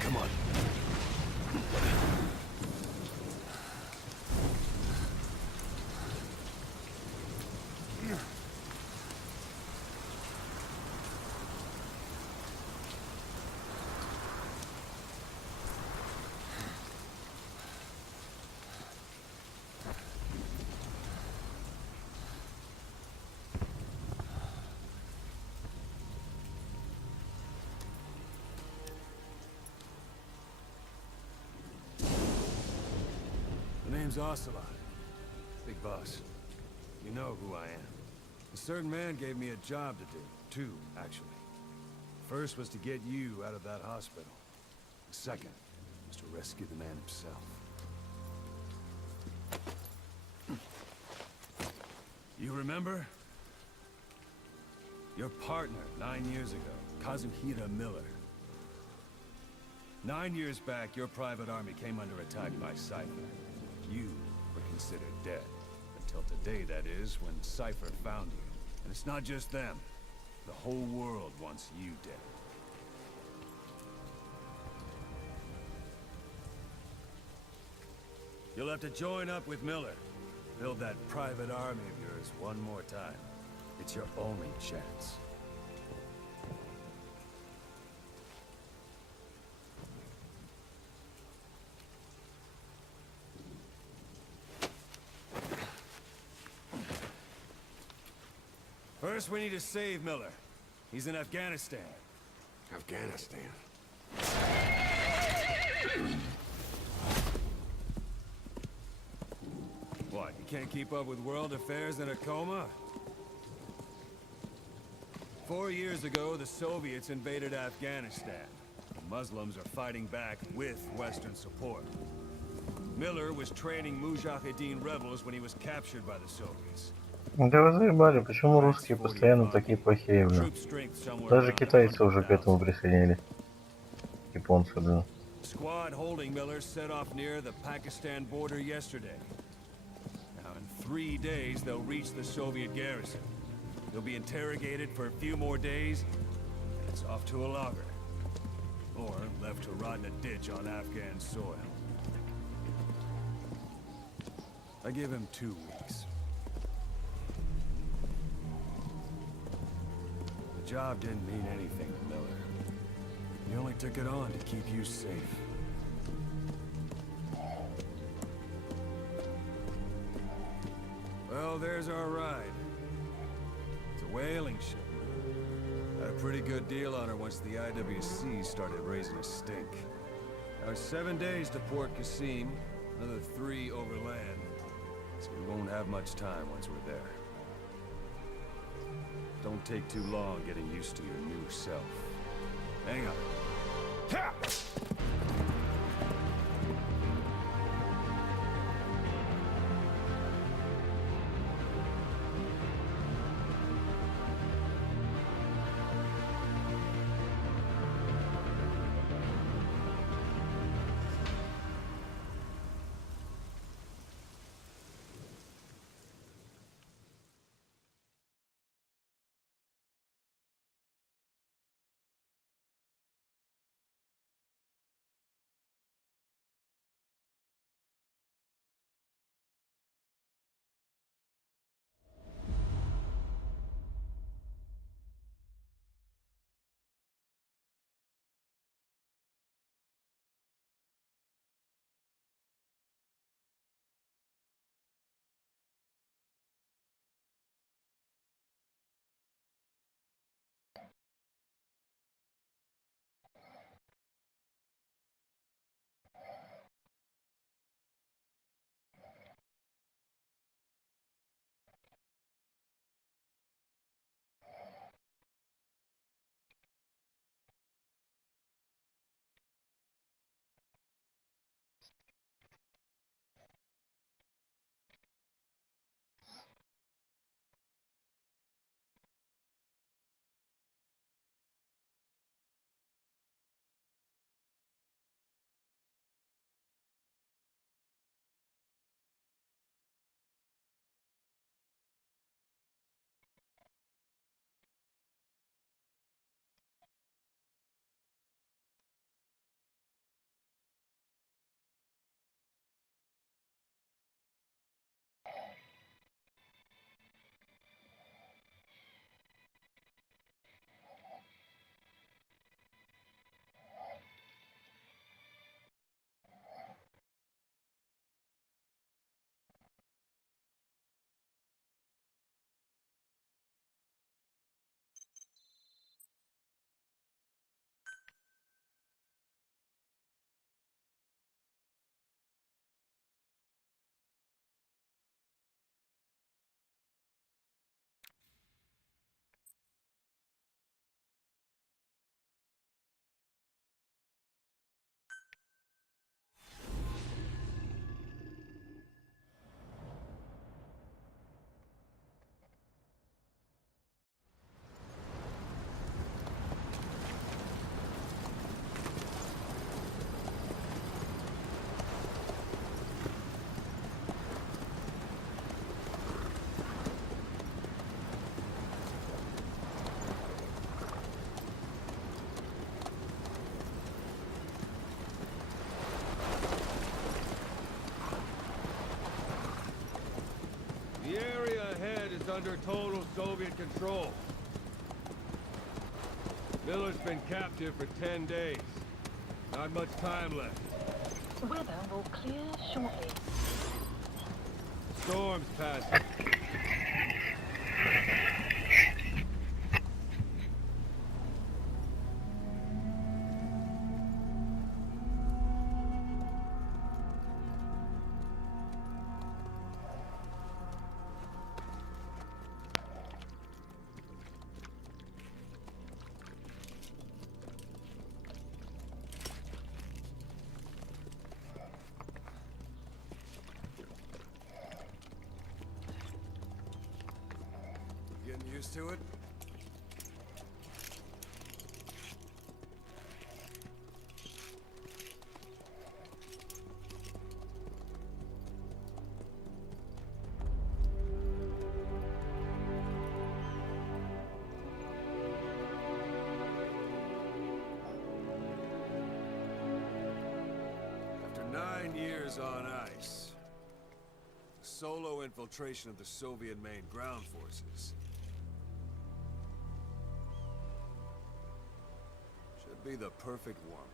Come on. The name's Ocelot. Big boss. You know who I am. A certain man gave me a job to do. Two, actually. First was to get you out of that hospital. The second was to rescue the man himself. You remember? Your partner 9 years ago, Kazuhira Miller. 9 years back, your private army came under attack by Cypher. You were considered dead. Until today, that is, when Cypher found you. And it's not just them. The whole world wants you dead. You'll have to join up with Miller. Build that private army of yours one more time. It's your only chance. First, we need to save Miller. He's in Afghanistan. Afghanistan. What, you can't keep up with world affairs in a coma? 4 years ago, the Soviets invaded Afghanistan. The Muslims are fighting back with Western support. Miller was training Mujahideen rebels when he was captured by the Soviets. Да вы заебали, почему русские постоянно такие плохие, блин? Troop strength somewhere Даже around китайцы уже к 100,000. этому присоединились. Японцы, блин. Squad holding Miller set off near the Pakistan border yesterday. Now, in 3 days, they'll reach the Soviet garrison. He'll be interrogated for a few more days, and it's off to a lager. Or left to rot in a ditch on Afghan soil. I give him 2 weeks. The job didn't mean anything to Miller. He only took it on to keep you safe. Well, there's our ride. It's a whaling ship. Had a pretty good deal on her once the IWC started raising a stink. Now it's 7 days to Port Qasim, another 3 overland. So we won't have much time once we're there. Don't take too long getting used to your new self. Hang on. Ha! The area ahead is under total Soviet control. Miller's been captive for 10 days. Not much time left. Weather will clear shortly. Storm's passing. Getting used to it? After 9 years on ice, solo infiltration of the Soviet main ground forces should be the perfect warm-up.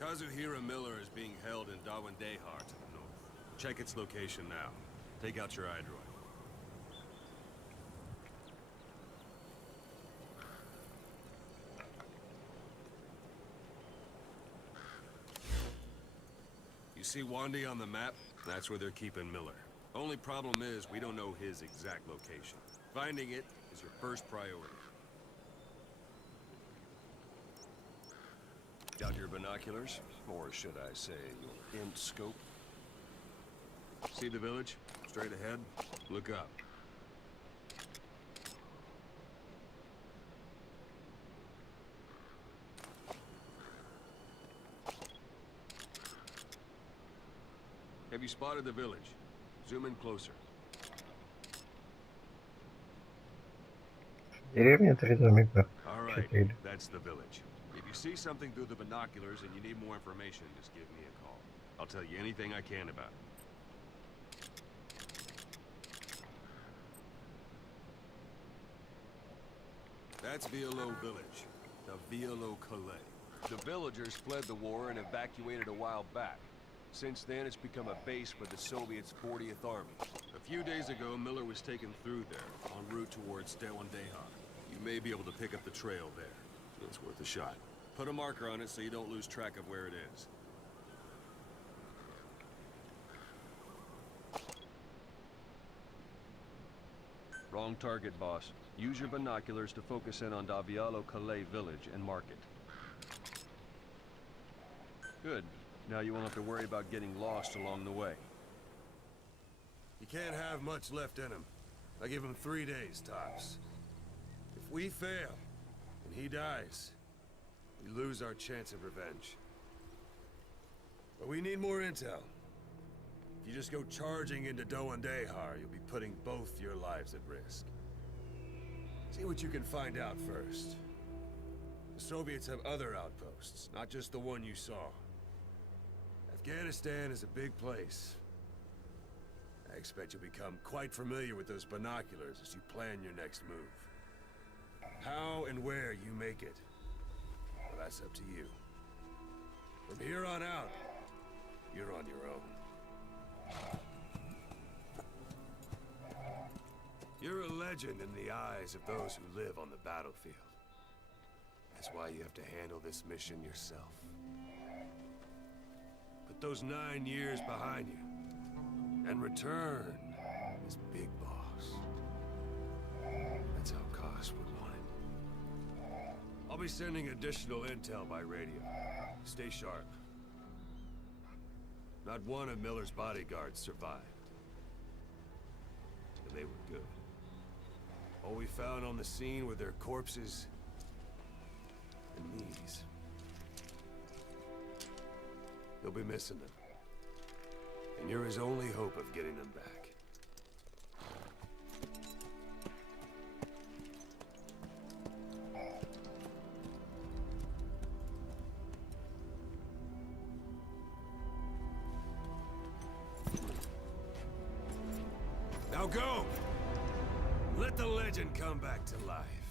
Kazuhira Miller is being held in Dawandehar to the north. Check its location now. Take out your iDroid. You see Wandy on the map? That's where they're keeping Miller. Only problem is, we don't know his exact location. Finding it is your first priority. Got your binoculars? Or should I say, your int scope? See the village? Straight ahead? Look up. Have you spotted the village? Zoom in closer. Деревня, 3 домика. All right, 4. that's the village. If you see something through the binoculars and you need more information, just give me a call. I'll tell you anything I can about it. That's Violo Village, the Violo Calais. The villagers fled the war and evacuated a while back. Since then, it's become a base for the Soviets' 40th Army. A few days ago, Miller was taken through there, en route towards Dawandehar. You may be able to pick up the trail there. It's worth a shot. Put a marker on it so you don't lose track of where it is. Wrong target, boss. Use your binoculars to focus in on Davialo Calais village and mark it. Good. Now you won't have to worry about getting lost along the way. You can't have much left in him. I give him 3 days, tops. If we fail, and he dies, we lose our chance of revenge. But we need more intel. If you just go charging into Dawandehar, you'll be putting both your lives at risk. See what you can find out first. The Soviets have other outposts, not just the one you saw. Afghanistan is a big place. I expect you'll become quite familiar with those binoculars as you plan your next move. How and where you make it, well, that's up to you. From here on out, you're on your own. You're a legend in the eyes of those who live on the battlefield. That's why you have to handle this mission yourself. Put those 9 years behind you, and return as Big Boss. That's how Koss would want it. I'll be sending additional intel by radio. Stay sharp. Not one of Miller's bodyguards survived. And they were good. All we found on the scene were their corpses and knees. They'll be missing them. And you're his only hope of getting them back. Go! Let the legend come back to life.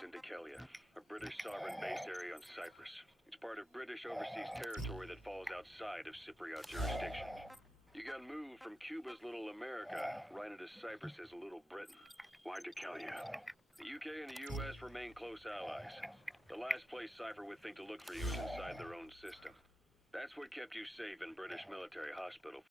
Into Kelia, a British sovereign base area on Cyprus. It's part of British overseas territory that falls outside of Cypriot jurisdiction. You got moved from Cuba's Little America right into Cyprus's Little Britain. Why to Kelia? The UK and the US remain close allies. The last place Cypher would think to look for you is inside their own system. That's what kept you safe in British military hospital